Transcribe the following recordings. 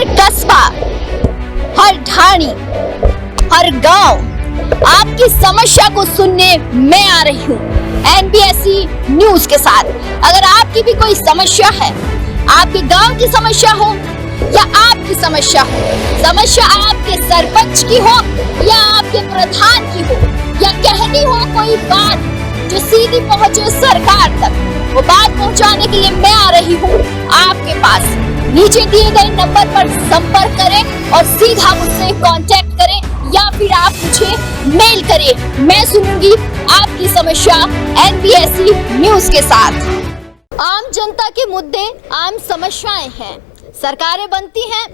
हर कस्बा, हर ढाणी, हर गांव आपकी समस्या को सुनने मैं आ रही हूँ NBSC न्यूज के साथ। अगर आपकी भी कोई समस्या है, आपके गांव की समस्या हो या आपकी समस्या हो, समस्या आपके सरपंच की हो या आपके प्रधान की हो, या कहनी हो कोई बात जो सीधी पहुंचे सरकार तक, वो बात पहुंचाने के लिए मैं आ रही हूँ आपके पास। नीचे दिए गए नंबर पर संपर्क करें और सीधा मुझसे कांटेक्ट करें या फिर आप मुझे मेल करें। मैं सुनूंगी आपकी समस्या NBSC न्यूज के साथ। आम जनता के मुद्दे, आम समस्याएं हैं, सरकारें बनती हैं,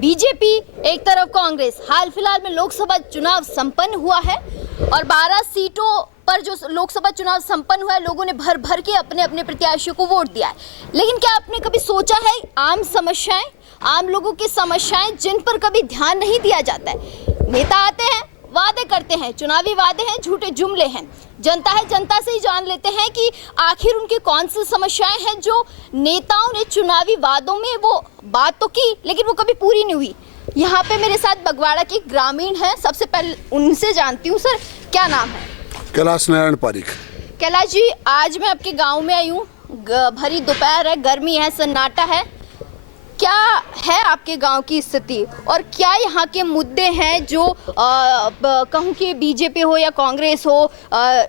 बीजेपी एक तरफ कांग्रेस। हाल फिलहाल में लोकसभा चुनाव संपन्न हुआ है और 12 सीटों पर जो लोकसभा चुनाव संपन्न हुआ है, लोगों ने भर भर के अपने अपने प्रत्याशियों को वोट दिया है। लेकिन क्या आपने कभी सोचा है आम समस्याएं, आम लोगों की समस्याएं जिन पर कभी ध्यान नहीं दिया जाता है? नेता आते हैं, वादे करते हैं, चुनावी वादे हैं, झूठे जुमले हैं। जनता है, जनता से ही जान लेते हैं कि आखिर उनकी कौन सी समस्याएं हैं जो नेताओं ने चुनावी वादों में वो बात तो की लेकिन वो कभी पूरी नहीं हुई। यहाँ पे मेरे साथ बगवाड़ा की ग्रामीण है, सबसे पहले उनसे जानती हूँ। सर, क्या नाम है? कैलाश नारायण पारिक। कैलाश जी, आज मैं आपके गांव में आई हूँ, भरी दोपहर है, गर्मी है, सन्नाटा है। क्या है आपके गांव की स्थिति और क्या यहाँ के मुद्दे हैं जो कहूँ कि बीजेपी हो या कांग्रेस हो,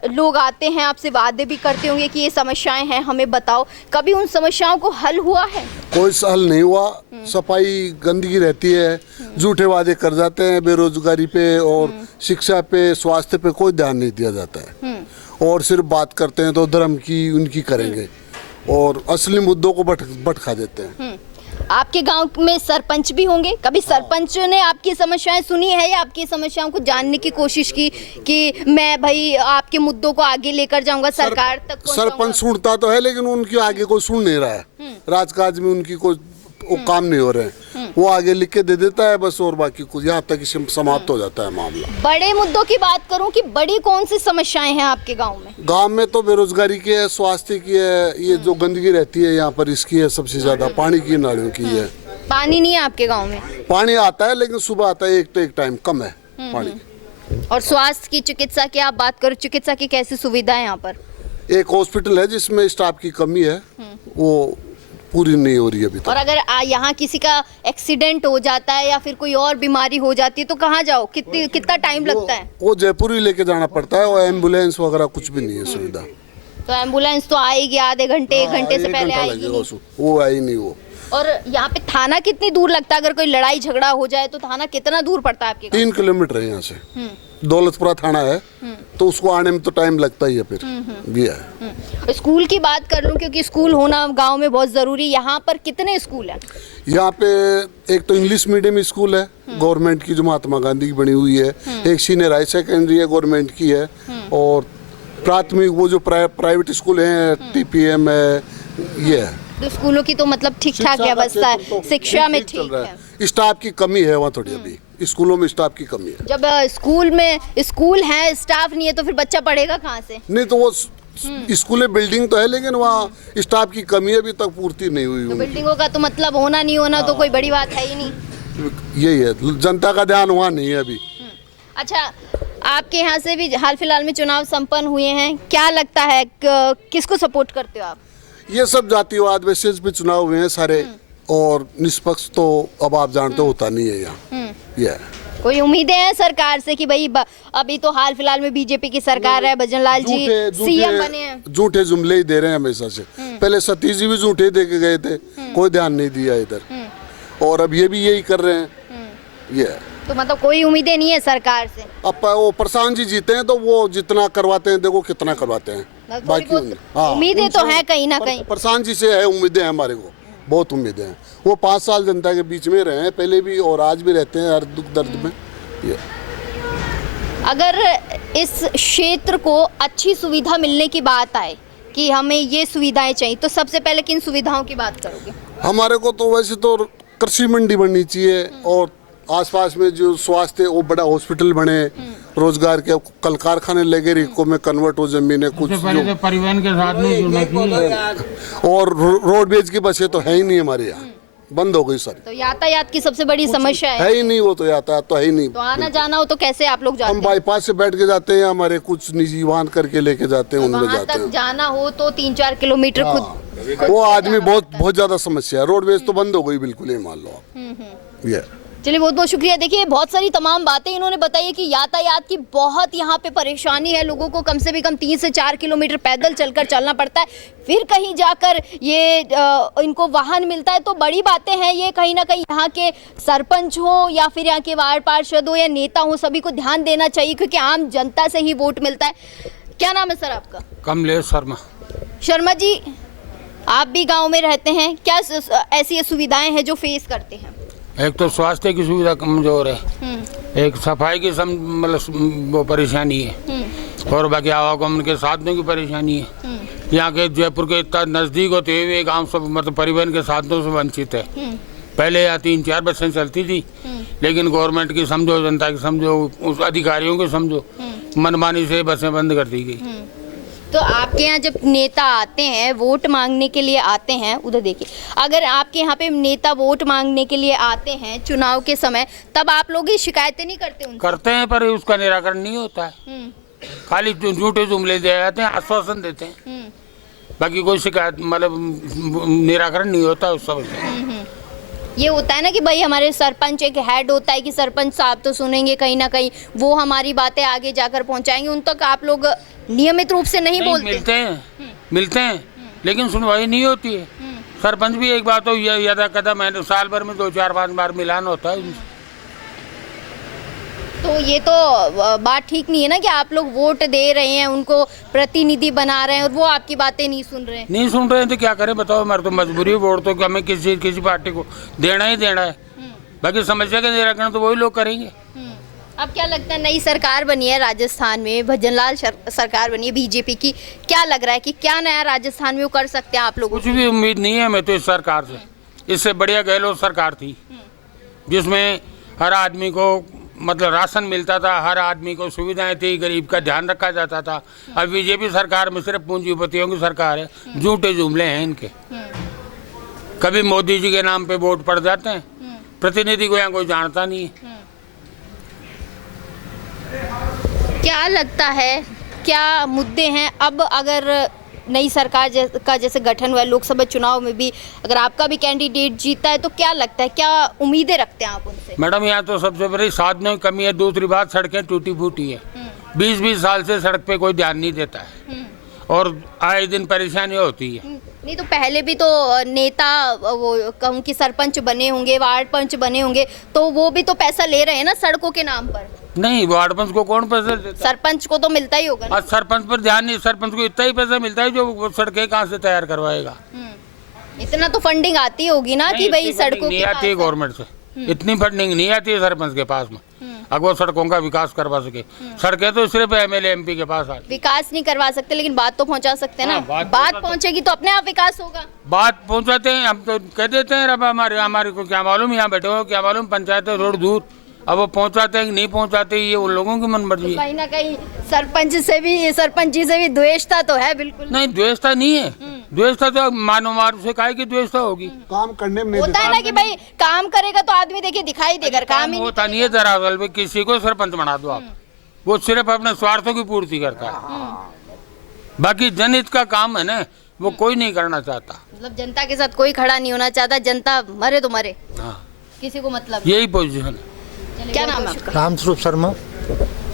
लोग आते हैं आपसे वादे भी करते होंगे कि ये समस्याएं हैं, हमें बताओ, कभी उन समस्याओं को हल हुआ है? कोई हल नहीं हुआ। सफाई गंदगी रहती है, झूठे वादे कर जाते हैं, बेरोजगारी पे और शिक्षा पे, स्वास्थ्य पे कोई ध्यान नहीं दिया जाता है और सिर्फ बात करते हैं तो धर्म की उनकी करेंगे और असली मुद्दों को भटका देते हैं। आपके गांव में सरपंच भी होंगे, कभी सरपंच ने आपकी समस्याएं सुनी है या आपकी समस्याओं को जानने की कोशिश की कि मैं भाई आपके मुद्दों को आगे लेकर जाऊंगा, सरकार तक पहुंचाऊंगा? सरपंच सुनता तो है लेकिन उनकी आगे कोई सुन नहीं रहा है। राजकाज में उनकी कोई काम नहीं हो रहे हैं, वो आगे लिख के दे देता है बस, और बाकी कुछ यहाँ तक समाप्त हो जाता है मामला। बड़े मुद्दों की बात करूं कि बड़ी कौन सी समस्याएं हैं आपके गांव में? गांव में तो बेरोजगारी की है, स्वास्थ्य की है, ये जो गंदगी रहती है यहाँ पर इसकी है सबसे ज्यादा, पानी की, नालियों की है। पानी नहीं है आपके गाँव में? पानी आता है लेकिन सुबह आता है, एक टाइम कम है पानी। और स्वास्थ्य की, चिकित्सा की आप बात करो, चिकित्सा की कैसी सुविधा है यहाँ पर? एक हॉस्पिटल है जिसमें स्टाफ की कमी है, वो पूरी नहीं हो रही अभी तक। और अगर यहाँ किसी का एक्सीडेंट हो जाता है या फिर कोई और बीमारी हो जाती है तो कहाँ जाओ, कितना टाइम लगता है? वो जयपुर ही लेके जाना पड़ता है और एम्बुलेंस वगैरह कुछ भी नहीं है सुविधा। तो एम्बुलेंस तो आएगी आधे घंटे, 1 घंटे से पहले आएगी, वो आई नहीं वो। और यहाँ पे थाना कितनी दूर लगता है? अगर कोई लड़ाई झगड़ा हो जाए तो थाना कितना दूर पड़ता है आपके? 3 किलोमीटर है यहाँ से। दौलतपुरा थाना है तो उसको आने में तो टाइम लगता ही है फिर भी है। स्कूल की बात कर लूं क्योंकि स्कूल होना गांव में बहुत जरूरी। यहाँ पर कितने स्कूल हैं? यहाँ पे एक तो इंग्लिश मीडियम स्कूल है गवर्नमेंट की जो महात्मा गांधी की बनी हुई है, एक सीनियर हाई सेकेंडरी है गवर्नमेंट की है, और प्राथमिक वो जो प्राइवेट स्कूल है TPM है, ये है। तो स्कूलों की तो मतलब ठीक ठाक व्यवस्था है, शिक्षा में ठीक है। स्टाफ की कमी है वहाँ थोड़ी, अभी स्कूलों में स्टाफ की कमी है। जब स्कूल है, स्टाफ नहीं है तो फिर बच्चा पढ़ेगा कहाँ से? नहीं तो वो स्कूलें, बिल्डिंग तो है लेकिन वहाँ स्टाफ की कमी अभी तक पूर्ति नहीं हुई। तो बिल्डिंगों का तो मतलब होना नहीं होना तो कोई बड़ी बात है ही नहीं। यही है, जनता का ध्यान वहाँ नहीं है अभी। अच्छा, आपके यहाँ से भी हाल फिलहाल में चुनाव संपन्न हुए हैं, क्या लगता है किसको सपोर्ट करते हो आप? ये सब जातिवाद बेसिस पे चुनाव हुए हैं सारे, और निष्पक्ष तो अब आप जानते होता नहीं है यहाँ। ये कोई उम्मीदें हैं सरकार से कि भाई अभी तो हाल फिलहाल में बीजेपी की सरकार है, भजनलाल जी CM बने हैं? झूठे जुमले ही दे रहे हैं हमेशा से। पहले सतीश जी भी झूठे दे के गए थे, कोई ध्यान नहीं दिया इधर, और अब ये भी यही कर रहे हैं। ये तो मतलब कोई उम्मीदें नहीं है सरकार से? अब वो प्रशांत जी जीते हैं तो वो जितना करवाते हैं, देखो कितना करवाते हैं, बाकी उम्मीदें तो है कहीं ना कहीं। प्रशांत जी से है उम्मीदें हैं, हमारे को बहुत उम्मीदें हैं। वो 5 साल जनता के बीच में रहे हैं पहले भी और आज भी रहते हैं हर दुख दर्द में। अगर इस क्षेत्र को अच्छी सुविधा मिलने की बात आए कि हमें ये सुविधाएं चाहिए, तो सबसे पहले किन सुविधाओं की बात करोगे? हमारे को तो वैसे तो कृषि मंडी बननी चाहिए और आसपास में जो स्वास्थ्य वो बड़ा हॉस्पिटल बने, रोजगार के कल कारखाने लगे, रिको में कन्वर्ट हो जमीनें कुछ जो परिवहन के साधन और रोडवेज की बसें तो है ही नहीं हमारे यहाँ। बंद हो गई सारी। तो यातायात की सबसे बड़ी समस्या है ही नहीं, वो तो यातायात तो है ही नहीं। तो आना जाना हो तो कैसे आप लोग जाते हम हैं? बाईपास से बैठ के जाते हैं, हमारे कुछ निजी वाहन करके लेके जाते हैं, उनमें वहाँ जाते तक हैं। जाना हो तो 3-4 किलोमीटर खुद वो आदमी बहुत ज्यादा समस्या है। रोडवेज तो बंद हो गई बिल्कुल, ये मान लो आप। ये चलिए, बहुत बहुत शुक्रिया। देखिए, बहुत सारी तमाम बातें इन्होंने बताई है कि यातायात की बहुत यहाँ पे परेशानी है। लोगों को कम से भी कम 3 से 4 किलोमीटर पैदल चलकर चलना पड़ता है, फिर कहीं जाकर ये इनको वाहन मिलता है। तो बड़ी बातें हैं ये, कहीं ना कहीं यहाँ के सरपंच हो या फिर यहाँ के वार्ड पार्षद हो या नेता हो, सभी को ध्यान देना चाहिए, क्योंकि आम जनता से ही वोट मिलता है। क्या नाम है सर आपका? कमलेश शर्मा। शर्मा जी, आप भी गाँव में रहते हैं, क्या ऐसी सुविधाएं हैं जो फेस करते हैं? एक तो स्वास्थ्य की सुविधा कमजोर है, एक सफाई की मतलब वो परेशानी है, और बाकी आवागमन के साधनों की परेशानी है। यहाँ के जयपुर के इतना नज़दीक होते हुए गांव सब मतलब परिवहन के साधनों से वंचित है। पहले यहाँ 3-4 बसें चलती थी, लेकिन गवर्नमेंट की समझो, जनता की समझो, उस अधिकारियों की समझो, मनमानी से बसें बंद कर दी गई। तो आपके यहाँ जब नेता आते हैं, वोट मांगने के लिए आते हैं, उधर देखिए, अगर आपके यहाँ पे नेता वोट मांगने के लिए आते हैं चुनाव के समय, तब आप लोग ये शिकायतें नहीं करते उनसे? करते हैं, पर उसका निराकरण नहीं होता है। खाली झूठे जुमले दे जाते हैं, आश्वासन देते हैं, बाकी कोई शिकायत मतलब निराकरण नहीं होता उस समस्या। ये होता है ना कि भाई हमारे सरपंच एक हेड होता है कि सरपंच साहब तो सुनेंगे, कहीं ना कहीं वो हमारी बातें आगे जाकर पहुंचाएंगे, उन तक आप लोग नियमित रूप से नहीं बोलते? मिलते हैं लेकिन सुनवाई नहीं होती है। सरपंच भी एक बात हो यदा कदा मैंने साल भर में 2-4-5 बार मिलान होता है उनसे। तो ये तो बात ठीक नहीं है ना कि आप लोग वोट दे रहे हैं, उनको प्रतिनिधि बना रहे हैं और वो आपकी बातें नहीं सुन रहे हैं। तो क्या करें बताओ, हमारी तो मजबूरी है, वोट तो हमें किसी पार्टी को देना ही देना है। बाकी समस्या के निराकरण तो वही लोग करेंगे। अब क्या लगता है, नई सरकार बनी है राजस्थान में, भजनलाल सरकार बनी है बीजेपी की, क्या लग रहा है कि क्या नया राजस्थान में वो कर सकते हैं आप लोग? कुछ भी उम्मीद नहीं है हमें तो इस सरकार से। इससे बढ़िया गहलोत सरकार थी, जिसमें हर आदमी को मतलब राशन मिलता था, हर आदमी को सुविधाएं थी, गरीब का ध्यान रखा जाता था। अब बीजेपी सरकार में सिर्फ पूंजीपतियों की सरकार है, झूठे जुमले हैं इनके। कभी मोदी जी के नाम पे वोट पड़ जाते हैं, प्रतिनिधि को यहाँ कोई जानता नहीं है। क्या लगता है, क्या मुद्दे हैं अब अगर नई सरकार का जैसे गठन हुआ है, लोकसभा चुनाव में भी अगर आपका भी कैंडिडेट जीता है, तो क्या लगता है, क्या उम्मीदें रखते हैं आप उनसे? मैडम, यहाँ तो सबसे बड़ी साधनों की कमी है। दूसरी बात, सड़कें टूटी फूटी है। 20-20 साल से सड़क पे कोई ध्यान नहीं देता है, और आए दिन परेशानी होती है। नहीं तो पहले भी तो नेता वो कहूँ कि सरपंच बने होंगे, वार्ड पंच बने होंगे, तो वो भी तो पैसा ले रहे हैं ना सड़कों के नाम पर। नहीं, वार्ड पंच को कौन पैसा देता? सरपंच को तो मिलता ही होगा ना। सरपंच पर ध्यान नहीं, सरपंच को इतना ही पैसा मिलता है जो सड़कें कहाँ से तैयार करवाएगा। इतना तो फंडिंग आती होगी ना कि भाई सड़कों नहीं आती है गवर्नमेंट से, इतनी फंडिंग नहीं आती है सरपंच के पास में, अगर वो सड़कों का विकास करवा सके। सड़कें तो सिर्फ एमएलए एमपी के पास आती। विकास नहीं करवा सकते, लेकिन बात तो पहुंचा सकते हैं ना। बात पहुंचेगी तो अपने आप विकास होगा। बात पहुंचाते हैं, हम तो कह देते हैं, रब हमारे को क्या मालूम, यहाँ बैठे हो क्या मालूम, पंचायत है रोड दूर। अब वो पहुंचाते हैं कि नहीं पहुंचाते, ये उन लोगों की मनमर्जी है। कहीं ना कहीं सरपंच जी से भी द्वेषता तो है। बिल्कुल नहीं, द्वेषता नहीं है। द्वेषता तो मानो मार से काहे की द्वेषता होगी। काम करने में होता है ना कि भाई काम करेगा तो आदमी देखिए दिखाई देगा, काम ही होता नहीं है। दरअसल में किसी को सरपंच बना दो आप, वो सिर्फ अपने स्वार्थों की पूर्ति करता है। बाकी जनहित का काम है ना, वो कोई नहीं करना चाहता। मतलब जनता के साथ कोई खड़ा नहीं होना चाहता, जनता मरे तो मरे, किसी को मतलब। यही पोजीशन है। क्या नाम है आपका? रामस्वरूप शर्मा।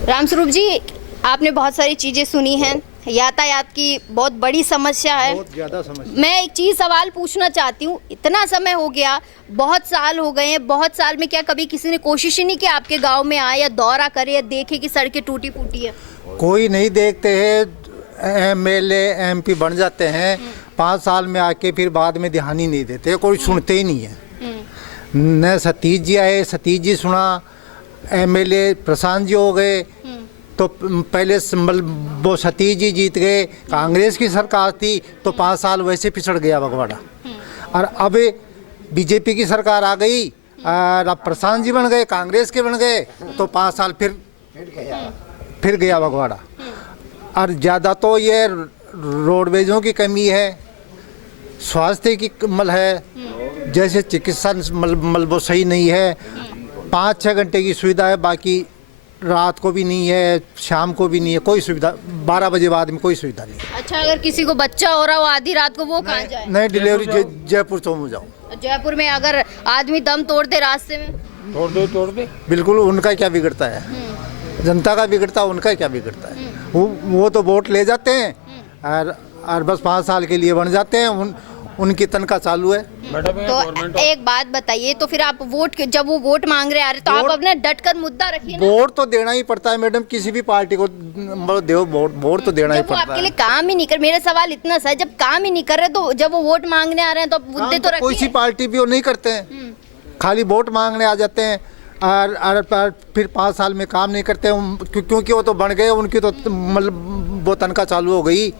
रामस्वरूप जी, आपने बहुत सारी चीजें सुनी हैं, यातायात की बहुत बड़ी समस्या है, बहुत ज्यादा समस्या। मैं एक चीज सवाल पूछना चाहती हूँ, इतना समय हो गया, बहुत साल हो गए हैं, बहुत साल में क्या कभी किसी ने कोशिश ही नहीं की आपके गांव में आए या दौरा करे या देखे कि सड़कें टूटी फूटी है? कोई नहीं देखते हैं, एमएलए एमपी बन जाते हैं, 5 साल में आके फिर बाद में ध्यान ही नहीं देते, कोई सुनते ही नहीं है। न सतीश जी आए, सतीश जी सुना, एमएलए प्रशांत जी हो गए, तो पहले वो सतीश जी जीत गए, कांग्रेस की सरकार थी तो 5 साल वैसे पिछड़ गया बगवाड़ा। और अब बीजेपी की सरकार आ गई और अब प्रशांत जी बन गए, कांग्रेस के बन गए, तो 5 साल फिर गया बगवाड़ा। और ज़्यादा तो ये रोडवेजों की कमी है, स्वास्थ्य की कमल है, जैसे चिकित्सा मतलब वो सही नहीं है, 5-6 घंटे की सुविधा है, बाकी रात को भी नहीं है, शाम को भी नहीं है, कोई सुविधा 12 बजे बाद में कोई सुविधा नहीं है। अच्छा, अगर किसी को बच्चा हो रहा हो आधी रात को, वो कहाँ जाए? नई डिलीवरी जयपुर चौमू जाओ। जयपुर में अगर आदमी दम तोड़ दे रास्ते में? तोड़ दे। बिल्कुल, उनका क्या बिगड़ता है? जनता का बिगड़ता है, उनका क्या बिगड़ता है? वो तो वोट ले जाते हैं और बस 5 साल के लिए बन जाते हैं, उनकी तनख्वाह चालू है। तो एक बात बताइए, तो फिर आप वोट, जब वो वोट मांग रहे आ रहे, तो आप अपने डट कर मुद्दा रखिए ना। वोट तो देना ही पड़ता है मैडम, किसी भी पार्टी को वोट तो देना ही जब वो पड़ता आपके है। लिए काम ही नहीं कर, मेरा सवाल इतना सा है, जब काम ही नहीं कर रहे तो जब वो वोट मांगने आ रहे हैं तो आप मुद्दे तो कोई सी रखिए। पार्टी भी वो नहीं करते हैं, खाली वोट मांगने आ जाते हैं और फिर 5 साल में काम नहीं करते, क्योंकि वो तो बन गए, उनकी तो मतलब वो तनख्वाह चालू हो गई,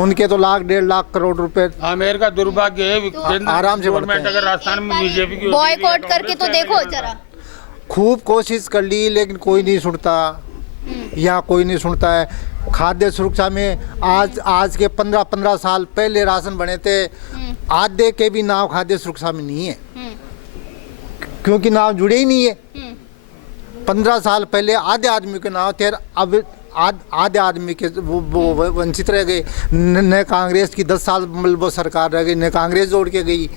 उनके तो 1,00,000-1,50,000 करोड़ रुपए अमेरिका दुर्भाग्य है, आराम से गवर्नमेंट अगर राजस्थान में बीजेपी की बॉयकॉट करके तो देखो जरा। खूब कोशिश कर ली लेकिन कोई नहीं सुनता, यहाँ कोई नहीं सुनता है। खाद्य सुरक्षा में आज के 15 साल पहले राशन बने थे, आधे के भी नाव खाद्य सुरक्षा में नहीं है, क्योंकि नाव जुड़े ही नहीं है। 15 साल पहले आधे आदमी के नाव थे, अब आधे आदमी के वो वंचित रह गए। न कांग्रेस की 10 साल मतलब वो सरकार रह गई, न कांग्रेस जोड़ के गई,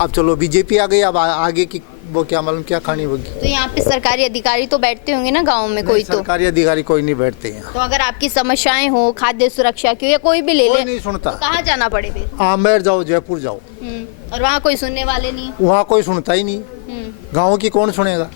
अब चलो बीजेपी आ गई, अब आगे की वो क्या मालूम क्या खानी होगी। तो यहाँ पे सरकारी अधिकारी तो बैठते होंगे ना गाँव में? कोई तो सरकारी अधिकारी कोई नहीं बैठते हैं। तो अगर आपकी समस्याएं हो खाद्य सुरक्षा की या कोई भी ले कोई ले, नहीं सुनता। तो कहाँ जाना पड़े फिर? आमेर जाओ, जयपुर जाओ, और वहाँ कोई सुनने वाले नहीं? वहाँ कोई सुनता ही नहीं। गाँव की कौन सुनेगा?